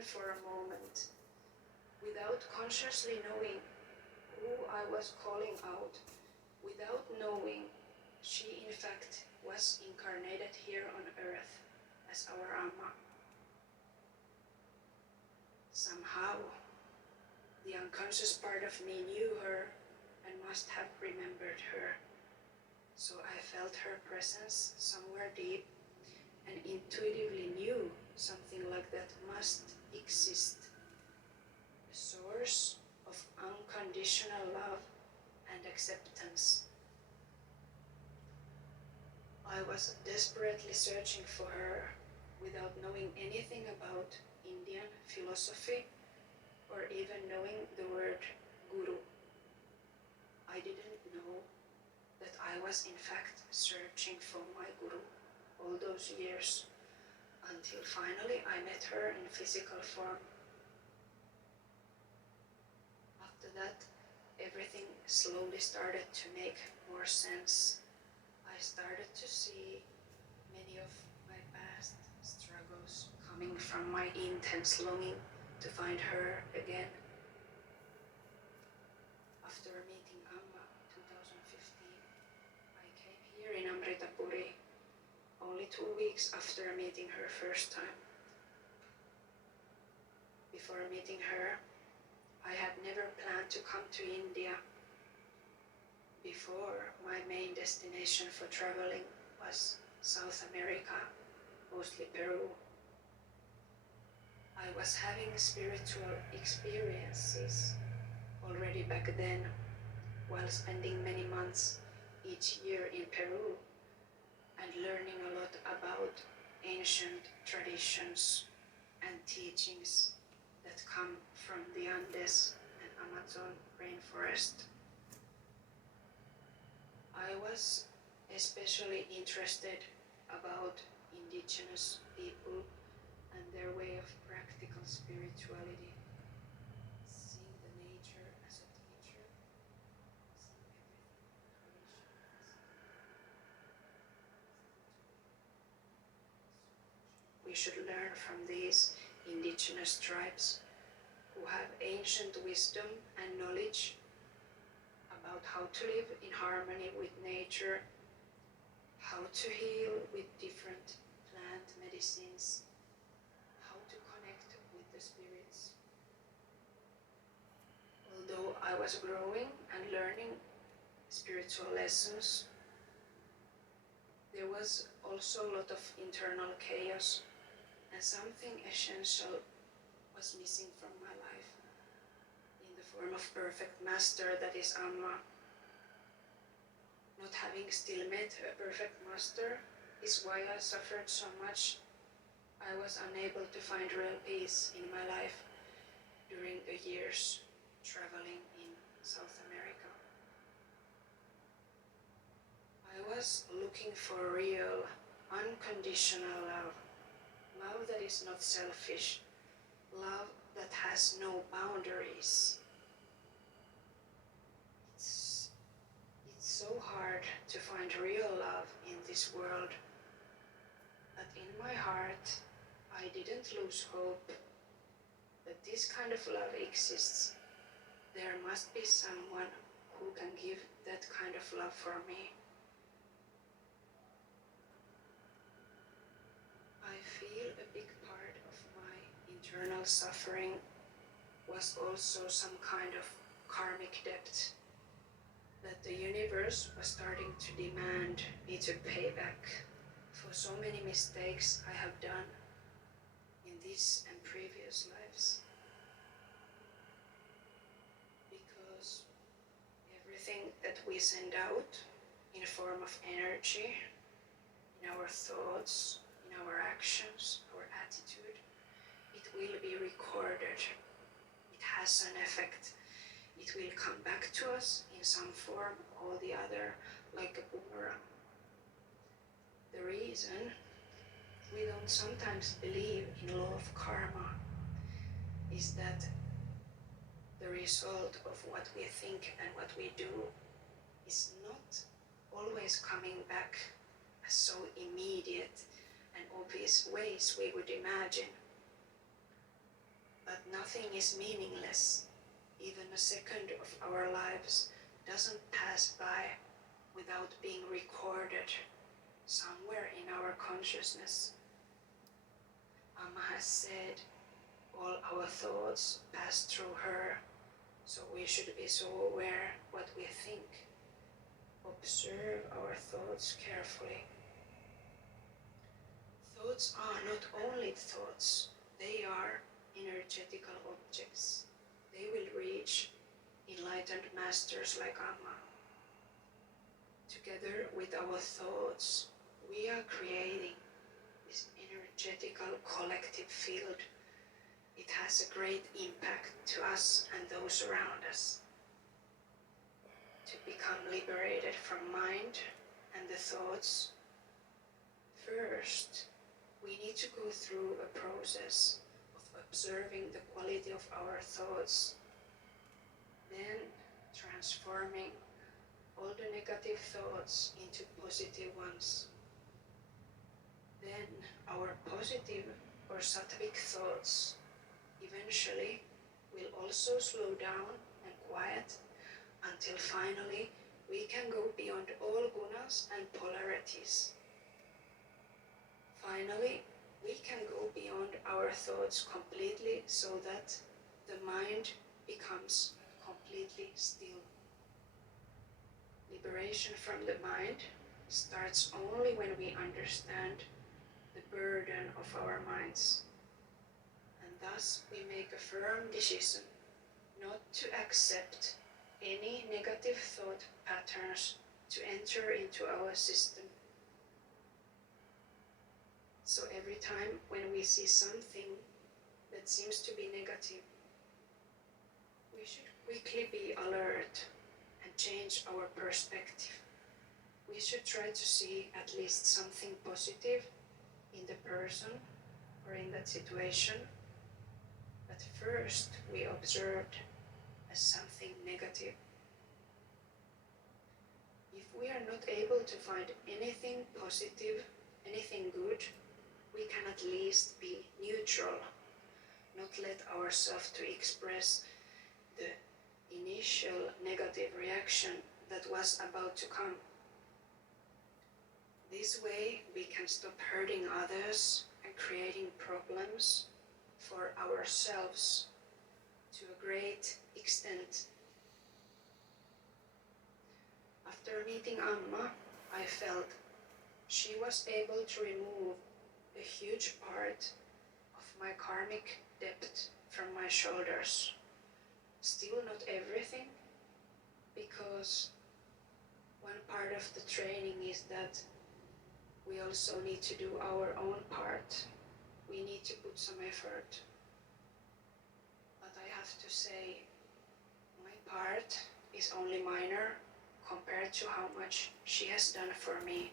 even for a moment, without consciously knowing who I was calling out, without knowing she in fact was incarnated here on earth as our Amma. Somehow, the unconscious part of me knew her and must have remembered her. So I felt her presence somewhere deep and intuitively knew something like that must exist. A source of unconditional love and acceptance. I was desperately searching for her without knowing anything about Indian philosophy or even knowing the word guru. I didn't know that I was in fact searching for my guru all those years until finally I met her in physical form. After that, everything slowly started to make more sense. I started to see many of my past struggles coming from my intense longing to find her again. After meeting Amma in 2015, I came here in Amritapuri only 2 weeks after meeting her first time. Before meeting her, I had never planned to come to India. Before, my main destination for traveling was South America, mostly Peru. I was having spiritual experiences already back then, while spending many months each year in Peru and learning a lot about ancient traditions and teachings that come from the Andes and Amazon rainforest. I was especially interested about indigenous people and their way of practical spirituality, seeing the nature as a teacher, seeing everything in creation. We should learn from these indigenous tribes who have ancient wisdom and knowledge about how to live in harmony with nature, how to heal with different plant medicines, how to connect with the spirits. Although I was growing and learning spiritual lessons, there was also a lot of internal chaos, and something essential was missing from my life in the form of perfect master that is Amma. Not having still met a perfect master is why I suffered so much. I was unable to find real peace in my life during the years traveling in South America. I was looking for real, unconditional love. Love that is not selfish. Love that has no boundaries. It's so hard to find real love in this world. But in my heart, I didn't lose hope that this kind of love exists. There must be someone who can give that kind of love for me. I feel a big part of my internal suffering was also some kind of karmic debt that the universe was starting to demand me to pay back for so many mistakes I have done in this and previous lives. Because everything that we send out in form of energy, in our thoughts, in our actions, our attitude, it will be recorded. It has an effect. It will come back to us in some form or the other, like a boomerang. The reason we don't sometimes believe in law of karma is that the result of what we think and what we do is not always coming back as so immediate and obvious ways we would imagine. nothing is meaningless. Even a second of our lives doesn't pass by without being recorded somewhere in our consciousness. Amma has said, all our thoughts pass through her, so we should be so aware what we think. Observe our thoughts carefully. Thoughts are not only thoughts, they are energetical objects. They will reach enlightened masters like Amma. Together with our thoughts, we are creating this energetical collective field. It has a great impact to us and those around us. To become liberated from mind and the thoughts, first, we need to go through a process of observing the quality of our thoughts, then transforming all the negative thoughts into positive ones. Then our positive or sattvic thoughts eventually will also slow down and quiet until finally we can go beyond all gunas and polarities. Finally, we can go beyond our thoughts completely so that the mind becomes completely still. Liberation from the mind starts only when we understand the burden of our minds. And thus we make a firm decision not to accept any negative thought patterns to enter into our system. So every time when we see something that seems to be negative, we should quickly be alert and change our perspective. We should try to see at least something positive in the person or in that situation that first we observed as something negative. If we are not able to find anything positive, anything good, we can at least be neutral, not let ourselves to express the initial negative reaction that was about to come. This way we can stop hurting others and creating problems for ourselves to a great extent. After meeting Amma, I felt she was able to remove a huge part of my karmic debt from my shoulders. Still not everything, because one part of the training is that we also need to do our own part. We need to put some effort. But I have to say, my part is only minor compared to how much she has done for me.